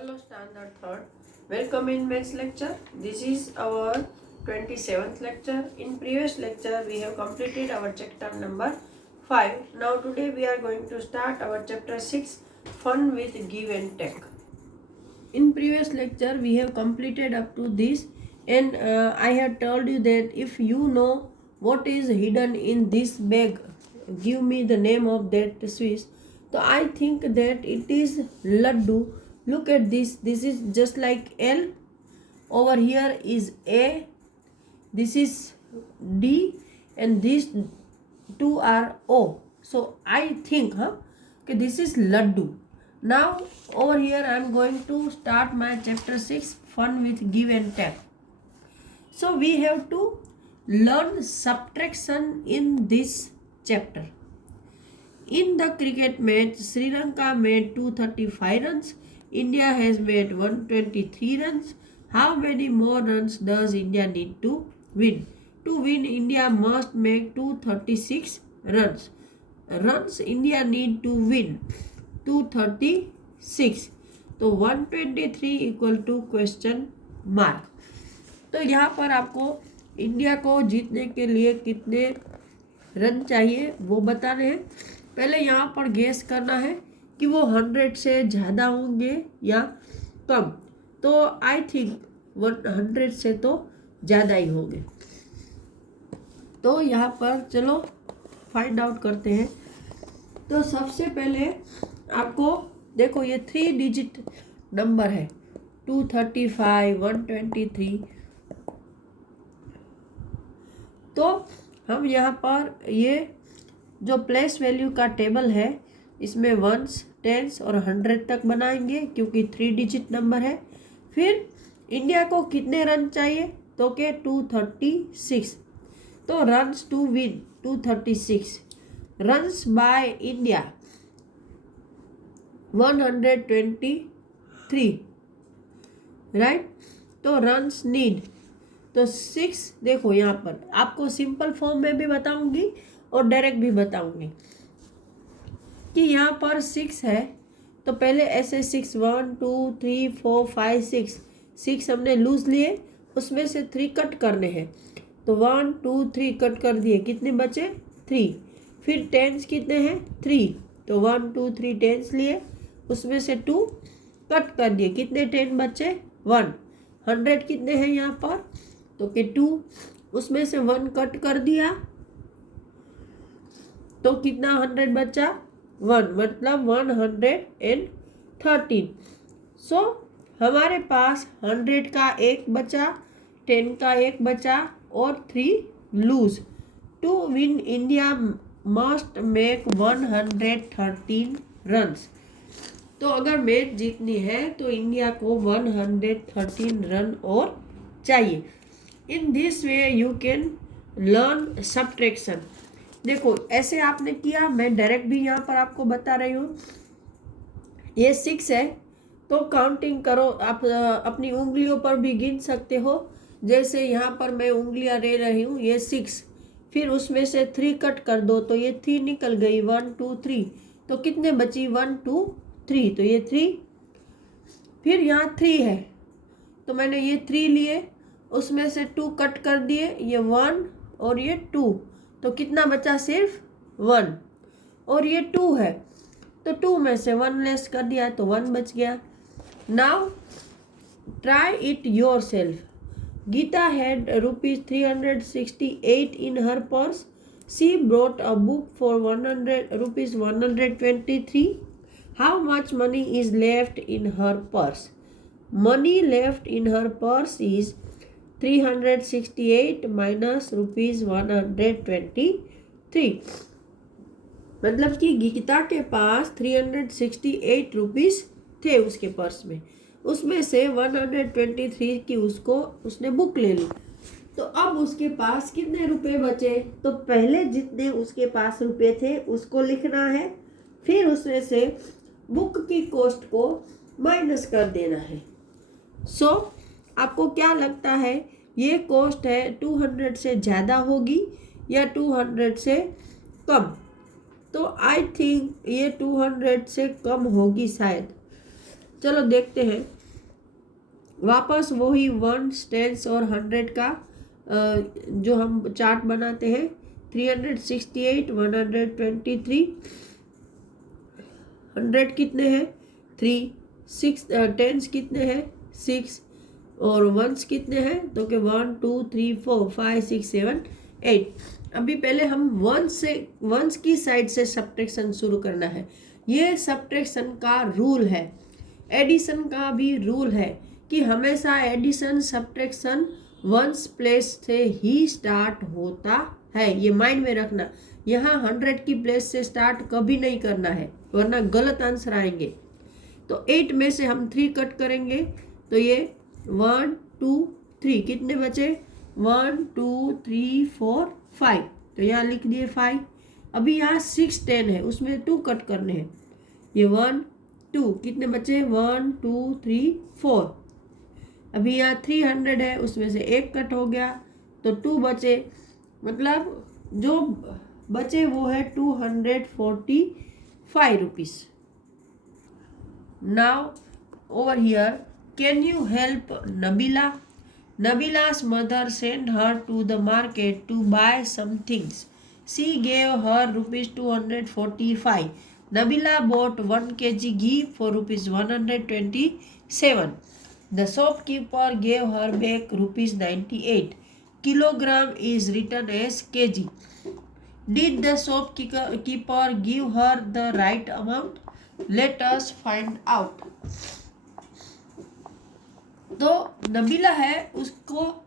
Hello Standard 3rd. Welcome in maths lecture. This is our 27th lecture. In previous lecture we have completed our chapter number 5. Now today we are going to start our chapter 6, fun with give and take. In previous lecture we have completed up to this, and I had told you that if you know what is hidden in this bag, give me the name of that Swiss. So I think that it is laddu. Look at this. This is just like L. Over here is A. This is D, and these two are O. So I think, okay, this is laddu. Now over here I am going to start my chapter 6, fun with give and take. So we have to learn subtraction in this chapter. In the cricket match, Sri Lanka made 235 runs. India has made 123 runs. How many more runs does India need to win? To win, India must make 236 runs. Runs India need to win 236. तो 123 equal to question mark. तो यहाँ पर आपको India को जीतने के लिए कितने रन चाहिए वो बताने हैं. पहले यहाँ पर गेस करना है कि वो 100 से ज़्यादा होंगे या कम. तो आई थिंक 100 से तो ज़्यादा ही होंगे. तो यहाँ पर चलो फाइंड आउट करते हैं. तो सबसे पहले आपको देखो ये 3 डिजिट नंबर है, 235, 123. तो हम यहाँ पर ये जो प्लेस वैल्यू का टेबल है इसमें वंस, टेंस और 100 तक बनाएंगे क्योंकि 3 डिजिट नंबर है. फिर इंडिया को कितने रन चाहिए तो के 236. तो runs to win 236. Runs by India 123, right. तो रन्स नीड तो 6. देखो यहाँ पर आपको सिंपल फॉर्म में भी बताऊंगी और डायरेक्ट भी बताऊंगी कि यहाँ पर 6 है. तो पहले ऐसे 6, 1 2 3 4 5 6 हमने लूज लिए, उसमें से 3 कट करने हैं. तो 1 2 3 कट कर दिए, कितने बचे 3. फिर टेंस कितने हैं 3. तो 1 2 3 टेंस लिए, उसमें से 2 कट कर दिए, कितने 10 बचे 1. 100 कितने हैं यहाँ पर तो कि 2, उसमें से 1 कट कर दिया तो कितना 100 बचा 1, मतलब 113. सो हमारे पास 100 का 1 बचा, 10 का 1 बचा और 3 lose. To win India must make 113 runs. तो अगर मैच जीतनी है तो इंडिया को 113 रन और चाहिए. In this way you can learn subtraction. देखो ऐसे आपने किया, मैं डायरेक्ट भी यहाँ पर आपको बता रही हूँ. ये 6 है तो काउंटिंग करो, आप अपनी उंगलियों पर भी गिन सकते हो. जैसे यहाँ पर मैं उंगलियाँ ले रही हूँ, ये 6, फिर उसमें से 3 कट कर दो तो ये 3 निकल गई, 1 2 3. तो कितने बची 1 2 3, तो ये 3. फिर यहाँ 3 है तो मैंने ये 3 लिए, उसमें से 2 कट कर दिए, ये 1 और ये 2. तो कितना बचा सिर्फ 1. और ये 2 है तो 2 में से 1 लेस कर दिया तो 1 बच गया. Now try it yourself. Geeta had ₹368 in her purse. She brought a book for ₹123. How much money is left in her purse? Money left in her purse is 368 minus ₹123. मतलब कि गीता के पास 368 रुपीज़ थे उसके पर्स में, उसमें से 123 की उसने बुक ले ली. तो अब उसके पास कितने रुपए बचे, तो पहले जितने उसके पास रुपए थे उसको लिखना है, फिर उसमें से बुक की कॉस्ट को माइनस कर देना है. सो आपको क्या लगता है ये कॉस्ट है 200 से ज़्यादा होगी या 200 से कम? तो आई थिंक ये 200 से कम होगी शायद. चलो देखते हैं। वापस वही 1, 10 और 100 का जो हम चार्ट बनाते हैं। 368, 123, 100 कितने हैं 3, 6, 10 कितने हैं 6 और 1s कितने हैं तो कि 1, 2, 3, 4, 5, 6, 7, 8। अभी पहले हम 1s की साइड से सब्ट्रैक्शन शुरू करना है। ये सब्ट्रैक्शन का रूल है, एडिशन का भी रूल है कि हमेशा एडिशन सब्ट्रैक्शन 1s प्लेस से ही स्टार्ट होता है। ये माइंड में रखना, यहाँ 100 की प्लेस से स्टार्ट कभी नहीं करना है वरना गलत आंसर आएंगे। तो 8 में से हम 3 कट करेंगे तो ये 1, 2, 3 कितने बचे 1, 2, 3, 4, 5। तो यहाँ लिख दिए 5। अभी यहाँ 6, 10 है उसमें 2 कट करने हैं। ये 1, 2 कितने बचे 1, 2, 3, 4। अभी यहाँ 300 है उसमें से 1 कट हो गया तो 2 बचे, मतलब जो बचे वो है 245 rupees. Now over here, can you help Nabila? Nabila's mother sent her to the market to buy some things. She gave her rupees 245. Nabila bought 1 kg ghee for rupees 127. The shopkeeper gave her back rupees 98. Kilogram is written as kg. Did the shopkeeper give her the right amount? Let us find out. तो नबीला है, उसको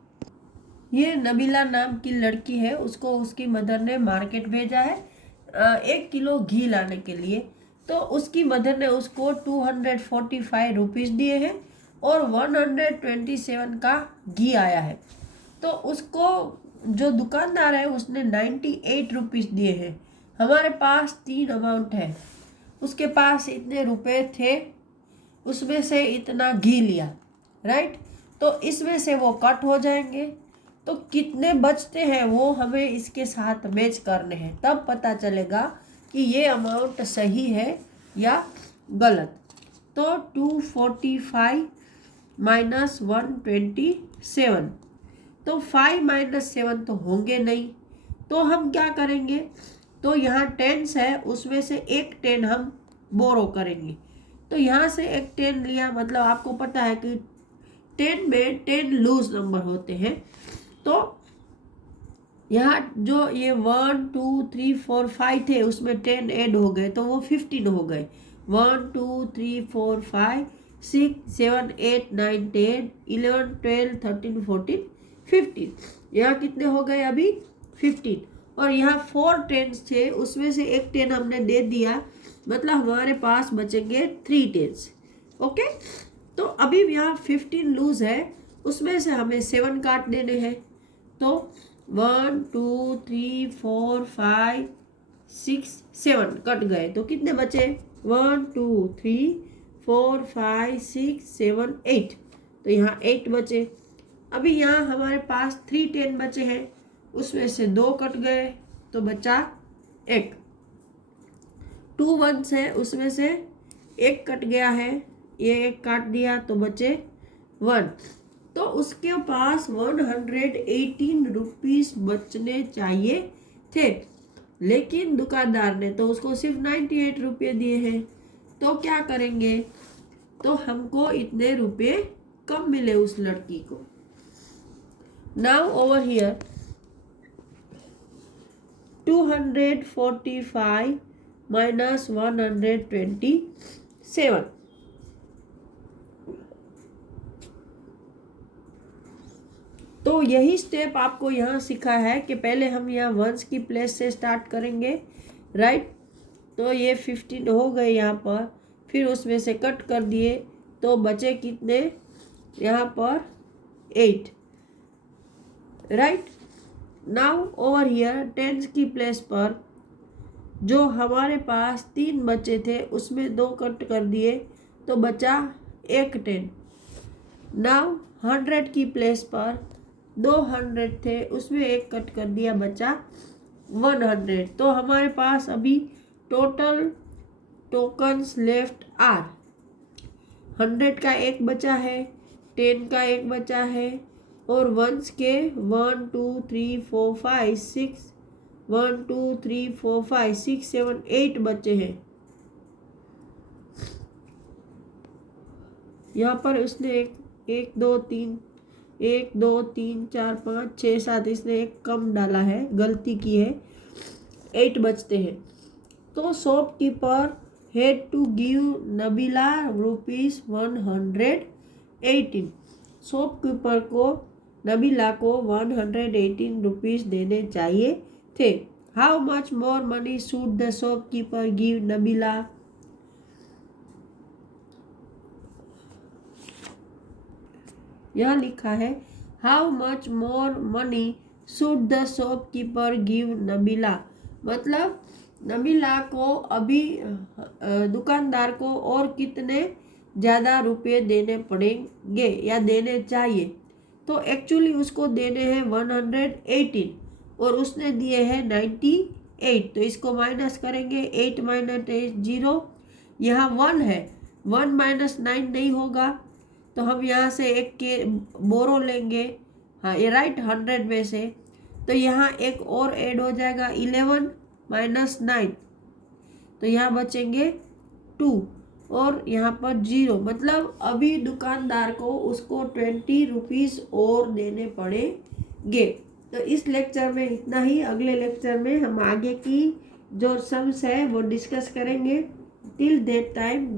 ये नबीला नाम की लड़की है, उसको उसकी मदर ने मार्केट भेजा है 1 किलो घी लाने के लिए। तो उसकी मदर ने उसको 245 रुपीज़ दिए हैं और 127 का घी आया है। तो उसको जो दुकानदार है उसने 98 रुपीज़ दिए हैं। हमारे पास 3 अमाउंट है, उसके पास इतने रुपए थे, उसमें से इतना घी लिया, राइट। तो इसमें से वो कट हो जाएंगे, तो कितने बचते हैं वो हमें इसके साथ मैच करने हैं, तब पता चलेगा कि ये अमाउंट सही है या गलत। तो 245 माइनस 127, तो 5 माइनस 7 तो होंगे नहीं। तो हम क्या करेंगे, तो यहाँ 10 है उसमें से एक 10 हम बोरो करेंगे। तो यहाँ से एक 10 लिया, मतलब आपको पता है कि 10 में 10 लूज नंबर होते हैं। तो यहाँ जो ये 1, 2, 3, 4, 5 थे उसमें 10 ऐड हो गए तो वो 15 हो गए। 1, 2, 3, 4, 5, 6, 7, 8, 9, 10, 11, 12, 13, 14, 15। यहाँ कितने हो गए अभी 15। और यहाँ 4 10 थे उसमें से एक 10 हमने दे दिया, मतलब हमारे पास बचेंगे 3 10। ओके, तो अभी यहाँ 15 लूज है, उसमें से हमें 7 काट देने हैं। तो 1, 2, 3, 4, 5, 6, 7 कट गए तो कितने बचे 1, 2, 3, 4, 5, 6, 7, 8। तो यहाँ 8 बचे। अभी यहाँ हमारे पास 3 10 बचे हैं, उसमें से 2 कट गए तो बचा 1। 2 1s है उसमें से 1 कट गया है, ये 1 काट दिया तो बचे 1। तो उसके पास 118 रुपीज़ बचने चाहिए थे, लेकिन दुकानदार ने तो उसको सिर्फ 98 रुपये दिए हैं। तो क्या करेंगे, तो हमको इतने रुपये कम मिले उस लड़की को। Now over here 245 minus 127। तो यही स्टेप आपको यहाँ सिखा है कि पहले हम यहाँ 1s की प्लेस से स्टार्ट करेंगे, राइट। तो ये 15 हो गए यहाँ पर, फिर उसमें से कट कर दिए तो बचे कितने यहाँ पर 8, right. Now over here 10s की प्लेस पर जो हमारे पास 3 बचे थे उसमें 2 कट कर दिए तो बचा 1 10। नाउ 100 की प्लेस पर 200 थे उसमें 1 कट कर दिया बचा 100। तो हमारे पास अभी टोटल टोकन्स लेफ्ट आर 100 का एक बचा है, 10 का एक बचा है और वंस के 1 2 3 4 5 6 1 2 3 4 5 6 7 8 बचे हैं। यहाँ पर उसने एक दो तीन 4 5 6 7 इसने एक कम डाला है, गलती की है, 8 बचते हैं। तो shopkeeper had to give Nabila ₹118। Shopkeeper को नबीला को 118 रुपीज़ देने चाहिए थे। How much more money should the shopkeeper give Nabila? यहाँ लिखा है how much more money should the shopkeeper give Nabila, मतलब नबीला को अभी दुकानदार को और कितने ज़्यादा रुपए देने पड़ेंगे या देने चाहिए। तो एक्चुअली उसको देने हैं 118 और उसने दिए हैं 98। तो इसको माइनस करेंगे, 8 माइनस 8 0, यहाँ 1 है, 1 माइनस 9 नहीं होगा तो हम यहाँ से एक के बोरो लेंगे, हाँ ये राइट 100 में से। तो यहाँ एक और ऐड हो जाएगा 11 माइनस 9, तो यहाँ बचेंगे 2 और यहाँ पर 0, मतलब अभी दुकानदार को उसको 20 रुपीज़ और देने पड़ेंगे। तो इस लेक्चर में इतना ही। अगले लेक्चर में हम आगे की जो सम्स है वो डिस्कस करेंगे। Till that time